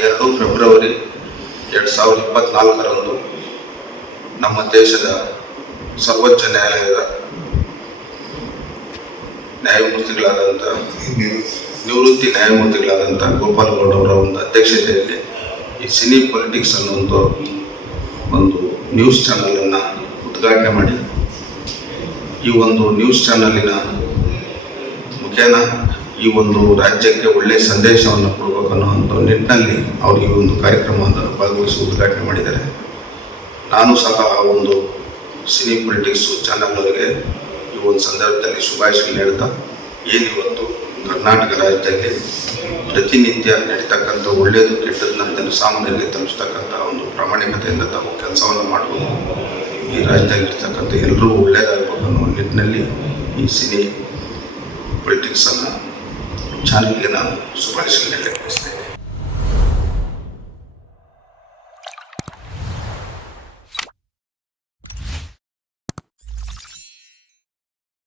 2 February 2024ರಂದು ನಮ್ಮ ದೇಶದ ಸರ್ವೋಚ್ಚ ನ್ಯಾಯಾಲಯದ ನ್ಯಾಯಮೂರ್ತಿಗಳಾದಂಥ ನಿವೃತ್ತಿ ನ್ಯಾಯಮೂರ್ತಿಗಳಾದಂಥ ಗೋಪಾಲ್ ಗೌಡ ಅವರ ಒಂದು ಅಧ್ಯಕ್ಷತೆಯಲ್ಲಿ ಈ ಸಿನಿ ಪೊಲಿಟಿಕ್ಸ್ ಅನ್ನೋ ಒಂದು ನ್ಯೂಸ್ ಚಾನಲನ್ನು ಉದ್ಘಾಟನೆ ಮಾಡಿ ಈ ಒಂದು ನ್ಯೂಸ್ ಚಾನಲಿನ ಮುಖೇನ ಈ ಒಂದು ರಾಜ್ಯಕ್ಕೆ ಒಳ್ಳೆಯ ಸಂದೇಶವನ್ನು ಕೊಡಬೇಕು ಅನ್ನೋ ನಿಟ್ಟಿನಲ್ಲಿ ಅವರು ಈ ಒಂದು ಕಾರ್ಯಕ್ರಮವನ್ನು ಭಾಗವಹಿಸಿ ಉದ್ಘಾಟನೆ ಮಾಡಿದ್ದಾರೆ. ನಾನು ಸಹ ಆ ಒಂದು ಸಿನಿ ಪೊಲಿಟಿಕ್ಸು ಚಾನಲ್ ಅವರಿಗೆ ಈ ಒಂದು ಸಂದರ್ಭದಲ್ಲಿ ಶುಭಾಶಯ ಹೇಳ್ತಾ, ಏನಿವತ್ತು ಕರ್ನಾಟಕ ರಾಜ್ಯದಲ್ಲಿ ಪ್ರತಿನಿತ್ಯ ನಡೀತಕ್ಕಂಥ ಒಳ್ಳೆಯದು ಕೆಟ್ಟದನ್ನ ಜನಸಾಮಾನ್ಯರಿಗೆ ತಲುಪಿಸ್ತಕ್ಕಂಥ ಒಂದು ಪ್ರಾಮಾಣಿಕತೆಯಿಂದ ತಾವು ಕೆಲಸವನ್ನು ಮಾಡಬಹುದು. ಈ ರಾಜ್ಯದಲ್ಲಿರ್ತಕ್ಕಂಥ ಎಲ್ಲರೂ ಒಳ್ಳೆಯದಾಗಬೇಕು ಅನ್ನೋ ನಿಟ್ಟಿನಲ್ಲಿ ಈ ಸಿನಿ ಪೊಲಿಟಿಕ್ಸನ್ನು ಚಾನಲ್ಗೆ ನಾನು ಶುಭಾಶಯ ಹೇಳಕ್ಕೆ ಬಯಸ್ತೇನೆ.